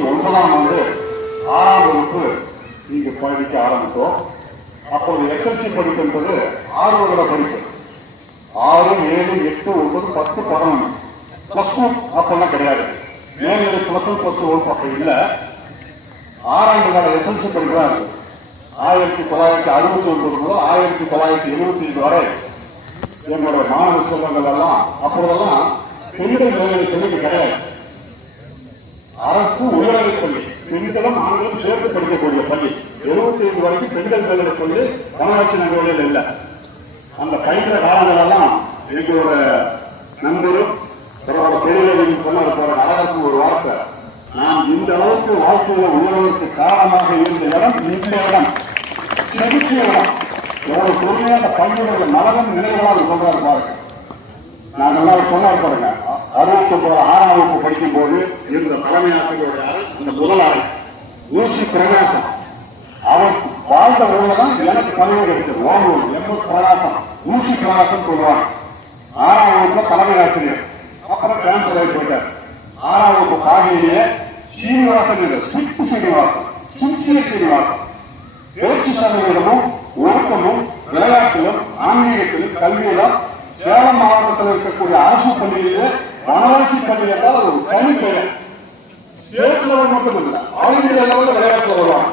1989ஆம் ஆண்டு 6ஆம் வகுப்பு இங்கு படிக்க ஆரம்பித்தோம். அப்போது எஸ்எல்சி படிப்பு என்பது 6 வருட படிப்பு. 6, 7, 8, 9, 10, 11 பிளஸ் 2 அப்பெல்லாம் கிடையாது. மேல்நிலை பிளஸ் 1 பிளஸ் 2 வகுப்பு அப்ப இல்லை. 6ஆண்டு கால எஸ்எல்சி படிப்பு தான் இருக்கு. 1969 முதல் 1975 வரை எங்களுடைய மாணவ செல்வங்கள் எல்லாம் அப்பொழுதெல்லாம் பெண்கள் மேல்நிலை பள்ளிக்கு கிடையாது. அரசு உயர்நிலைப் பள்ளி, பெண்களும் ஆண்களும் சேர்த்து படிக்கக்கூடிய பள்ளி. 75 வரைக்கும் பெண்கள் மேல்நிலை பள்ளி வனவாட்சி நகரில் இல்லை. அந்த படிக்கிற காலங்களெல்லாம் எங்களோட நண்பரும் பெரிய சொன்ன அரசு ஒரு வார்த்தை, நான் இந்த அளவுக்கு வாழ்க்கையில உயர்வதற்கு காரணமாக இருந்த இடம் இந்த இடம், செதுக்கிய இடம். எவ்வளவு பொறுமையா அந்த பள்ளியோட நலனும் நினைவுகளாக சொல்றாரு பாருங்க. நாங்கெல்லாம் சொன்னார் பாருங்க, 69 6ஆம் வகுப்பு படிக்கும் போது இருந்த தலைமை ஆசிரியருடைய அந்த முதல் ஆள் ஊசி பிரகாசம், அவர் வாழ்ந்த ஊர்லதான் எனக்கு பதவி கிடைச்சது. ஓமூர் எம்.எஸ். பிரகாசம், ஊசி பிரகாசம் சொல்லுவாங்க. 6ஆம் வகுப்புல தலைமை ஆசிரியர், அப்புறம் டிரான்ஸ்பர் ஆகி போயிட்டார். 6ஆம் வகுப்பு பாகையிலேயே சீனிவாசன் சிப்பு சீனிவாசன், சின்சிய சீனிவாசன் பேச்சு சதவீதமும் ஒழுக்கமும் விளையாட்டிலும் ஆன்மீகத்திலும் கல்வியிலும் சேலம் மாவட்டத்தில் இருக்கக்கூடிய அரசு பள்ளியிலே வனவாசி பள்ளி என்றால் ஒரு தனி பெயர். ஸ்டேட் லெவல் மட்டும் இல்லை, ஆல் இந்தியா லெவலில் விளையாட்டு வருவாங்க.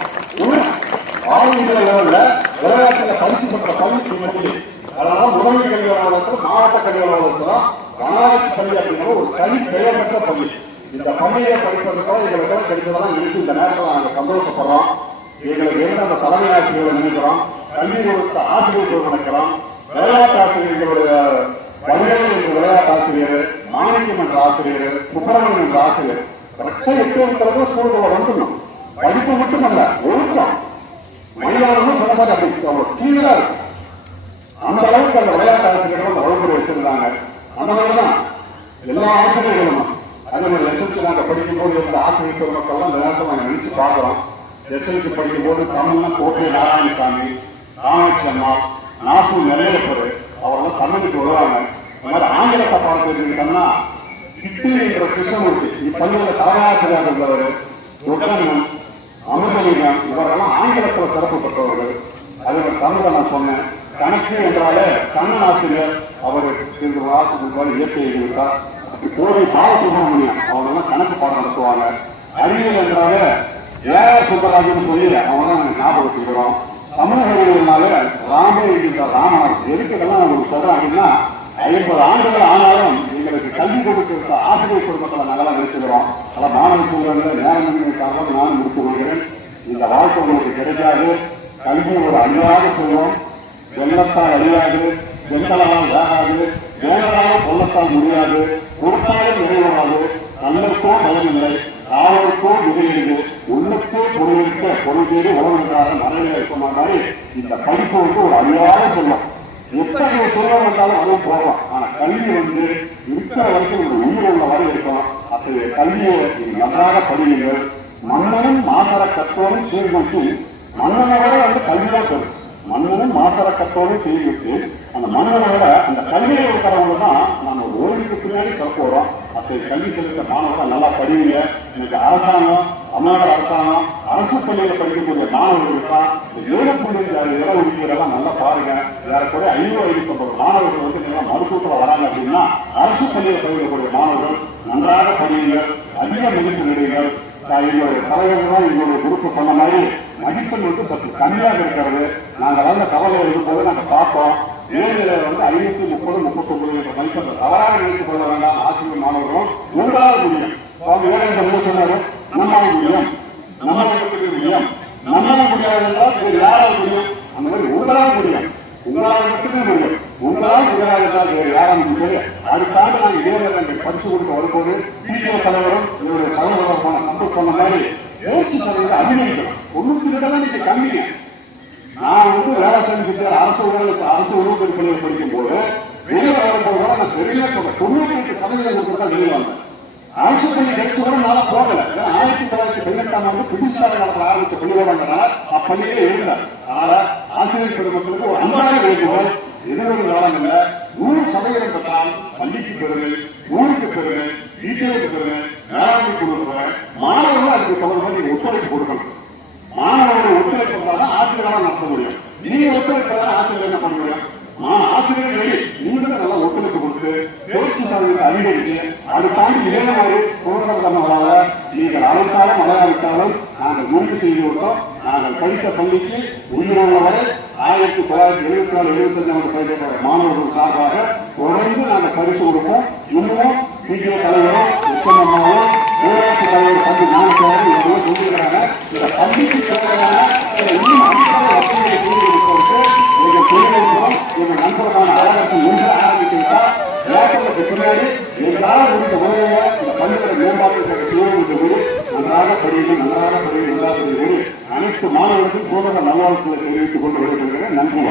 ஆல் இந்தியா லெவலில் விளையாட்டில் பரிசு பெற்ற பள்ளி பள்ளி. அதனால உதவி கல்வி அலுவலகத்தில் மாவட்ட கல்வி அலுவலகத்தில் வனவாசி பள்ளி அப்படிங்கிற ஒரு தனி பெயர் பெற்ற பள்ளி. இந்த பள்ளியை படிப்பதற்காக எங்களுக்கு கிடைத்ததெல்லாம் இருக்கு. இந்த நேரத்தில் நாங்கள் சந்தோஷப்படுறோம். எங்களுக்கு இருந்த அந்த தலைமை ஆசிரியர்களை நினைக்கிறோம், கல்வி கொடுத்த ஆசிரியர்கள் நினைக்கிறோம், விளையாட்டு ஆசிரியர்களுடைய வழிகளில் என்ற விளையாட்டு ஆசிரியர், மாணிக்கம் என்ற ஆசிரியர், சுப்பிரமணியம் என்ற ஆசிரியர், கரெக்டா 8 வருஷத்துல ஸ்கூலுக்குள்ள வந்துடணும். படிப்பு மட்டுமல்ல, ஒழுக்கம் மயிலாளர்களும் சொன்ன மாதிரி அப்படி அவங்க கீழா இருக்கும். அந்த அளவுக்கு அந்த விளையாட்டு ஆசிரியர்கள் அந்த வகுப்புரை வச்சிருந்தாங்க. அந்த மாதிரிதான் எல்லா ஆசிரியர்களும் அதே மாதிரி எஸ்எல்சி நாங்கள் படிக்கும்போது இருந்த ஆசிரியர் பெருமக்கள்லாம் இந்த நேரத்தில் நாங்கள் நினைச்சு பார்க்கிறோம். எஸ்எல்சி படிக்கும்போது தமிழ்னா கோட்டை நாராயணசாமி, காமாட்சி அம்மாள், நாசூர் நெல்லையப்பர் அவரெல்லாம் தமிழுக்கு வருவாங்க. இந்த மாதிரி ஆங்கிலத்தை பாடம் தெரிஞ்சுக்கிட்டோம்னா கிட்டி என்ற கிருஷ்ணன் இருக்கு. இப்பள்ளியில் தலையாசிரியர் இருந்தவர் உடனன், அமிர்தலிங்கம் இவரெல்லாம் ஆங்கிலத்தில் சிறப்பு பெற்றவர்கள். அதே மாதிரி தமிழை நான் சொன்னேன். கணக்கு என்றாலே கண்ணன் ஆசிரியர், அவர் இந்த வாரத்துக்கு இயற்கை எழுதிவிட்டார். அப்படி கோவை பாலசுப்ரமணியம் அவரெல்லாம் கணக்கு பாடம் நடத்துவாங்க. அறிவியல் என்றாலே ஏஆர் சுப்பராஜன் சொல்லி அவங்க தான் ஞாபகம் வச்சுக்கிறோம். சமூக அறிவியல்னால ராமே என்கின்ற ராமநாதன் எதுக்கெல்லாம் உங்களுக்கு சொல்றேன் அப்படின்னா, 50 ஆண்டுகள் ஆனாலும் எங்களுக்கு கல்வி கொடுக்கிற ஆசிரியர் குடும்பங்களை நாங்களாம் நிறுத்துகிறோம். பல மாணவ சூழல்கள் நேரமின்மைக்காக நானும் முடித்துக் கொள்கிறேன். இந்த வாழ்க்கை உங்களுக்கு கிடைக்காது. கல்வி ஒரு அழியாத செல்வம், வெள்ளத்தால் அழியாது, வெள்ளலால் வேகாது, வேகலால் கொள்ளத்தால் முடியாது, கொடுத்தாலும் நிறைவாது, நல்லருக்கோ பயனில்லை, காவலுக்கோ விதையில்லை, உள்ளுக்கோ பொருளிக்க பொருள் தேடி உறவுக்காக மனநிலை இருக்க மாதிரி இந்த படிப்பு வந்து ஒரு அழியாத செல்வம். எத்தகைய செல்வம் இருந்தாலும் அதுவும் போகலாம். ஆனா கல்வி வந்து இருக்கிற வரைக்கும் ஒரு உயிர் உள்ள வரை இருக்கும். அத்தகைய கல்வியை நன்றாக படியுங்கள். மன்னனும் மாசர கற்றோரும் சீர்கூட்டி, மன்னனை விட வந்து கல்விதான் தரும். மன்னனும் மாசர கற்றோரும் சீர்கூட்டி அந்த மன்னனை விட அந்த கல்வியை இருக்கிறவங்க தான் நம்ம ஒரு ஓய்வுக்கு பின்னாடி சிறப்பு வரும். அத்தகைய கல்வி செலுத்த மாணவர்கள் நல்லா படிவீங்க. எனக்கு அரசாங்கம், தமிழ்நாடு அரசாங்கம், அரசு பள்ளியில் படிக்கக்கூடிய மாணவர்களுக்கு தான் இந்த 7.5 இட ஒதுக்கீடெல்லாம் நல்லா பாருங்க. ஏறக்குறைய 550 மாணவர்கள் வந்து நீங்கள் மருத்துவத்தில் வராங்க அப்படின்னா அரசு பள்ளியில் படிக்கக்கூடிய மாணவர்கள் நன்றாக படியுங்கள், அதிக மதிப்பு நெடுங்கள். எங்களுடைய தலைவர்கள் எங்களுடைய குரூப் சொன்ன மாதிரி மதிப்பெண் வந்து சற்று கம்மியாக இருக்கிறது. நாங்கள் வந்து கவலை இருக்கும்போது நாங்கள் பார்த்தோம். மேல்நிலையில் வந்து 530, 39 மதிப்பெண் தவறாக நினைத்துக் கொள்ள வேண்டாம். ஆசிரியர் மாணவர்களும் உங்களால் முடியும். அவங்க சொன்னாரு, நம்மால் முடியும், நம்மளுக்கு முடியும், நம்மளால முடியாது என்றால் வேறு யாரால் முடியும்? அந்த மாதிரி உங்களால் முடியும், உங்களால் மட்டுமே முடியும். உங்களால் முடியாது என்றால் வேறு யாரால் முடியாது. அதுக்காக நாங்கள் இளைஞர்கள் படித்து கொடுக்க வரும்போது பிடிஓ தலைவரும் இவருடைய சகோதரமான நம்ப சொன்ன மாதிரி பேச்சு சதவீதம் அதிகரிக்கணும். 92 நீங்க கம்மிங்க. நான் வந்து வேலை செஞ்சுட்டு அரசு உணவு பள்ளியில் படிக்கும் போது வெளியே வரும்போது நான் பெரிய 98% கொடுத்தா வெளியே வந்தேன். அரசு பள்ளி கிடைச்சு கூட நாள போகல. 1918ஆம் ஆண்டு புதுசாக காலத்தில் ஆரம்பித்த பள்ளிக்கூடங்கிறனால அப்பள்ளியே இருந்தார். அதனால ஆசிரியர் பெருமக்களுக்கு ஒரு அன்பான வேண்டுகோள், எதிர்வரும் காலங்களில் 100% பெற்றால் பள்ளிக்கு பெறுங்கள், ஊருக்கு பெறுங்கள், வீட்டிற்கு பெறுங்கள், வேளாண்மை கொடுக்குறேன், மாணவர்கள் அதுக்கு ஒரு சுதந்திர தின விழாவில் நீங்கள் அழைத்தாலும் அழையாவிட்டாலும் நாங்கள் முடிவு செய்து விட்டோம். நாங்கள் படித்த பள்ளிக்கு உயிரான வரை 1974-75 படித்த மாணவர்கள் சார்பாக தொடர்ந்து நாங்கள் பரிசு கொடுப்போம். இன்னும் பிஜே தலைவரும் உத்தமமாவும் ஊராட்சி தலைவர் பள்ளி ஞானசாரும் இவங்களும் சொல்லியிருக்கிறாங்க. இந்த பள்ளிக்கு தேவையான இன்னும் அடிப்படை வசதிகளை செய்து கொடுப்பதற்கு எங்கள் தொழில்நுட்பம் எங்கள் நண்பர்களான அழகத்தை ஒன்று ஆரம்பித்துவிட்டால் ஏற்றத்துக்கு பின்னாடி எங்களால் முடிந்த உதவியை இந்த பள்ளிகளை மேம்பாட்டு செய்வது நன்றாக படியுங்கள், நன்றாக படியுங்கள், நன்றாக படியுங்கள். அனைத்து மாணவர்களுக்கும் சோதனை நல்வாழ்வுகளை தெரிவித்துக் கொண்டு வருகின்றன. நன்றி.